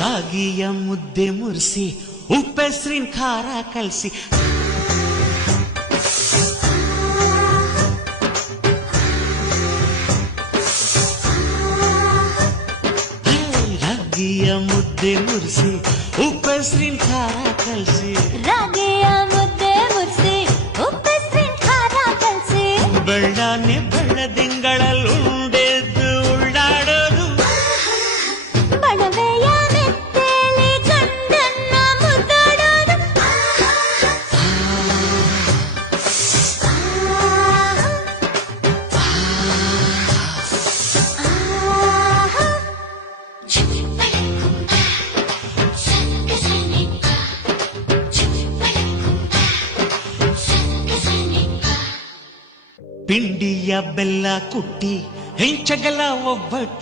ರಾಗಿಯ ಮುದ್ದೆ ಮುರಿಸಿ ಉಪ್ಪೆಸ್ರಿನ ಖಾರ ಕಲಸಿ ರಾಗಿಯ ಮುದ್ದೆ ಮುರಿಸಿ ಉಪ್ಪೆಸ್ರಿನ ಖಾರ ಕಲಸಿ ರಾಗಿಯ ಮುದ್ದೆ ಮುರಿಸಿ ಉಪ್ಪೆಸ್ರಿನ ಖಾರ ಕಲಸಿ ಬೆಳ್ಳಾನೆ ಬೆಳ್ಳದಿಂಗಳಲ್ಲಿ ಉಂಡೆದ್ದು ಉಳ್ಳಾಡೋದು ಬಣವೆಯ ಮೆತ್ತೇಲಿ ಗಂಡನ್ನ ಮುದ್ದಾಡೋದು ಪಿಂಡಿಯ ಬೆಲ್ಲ ಕುಟ್ಟಿ ಹೆಂಚಗಲ ಒಬ್ಬಟ್ಟ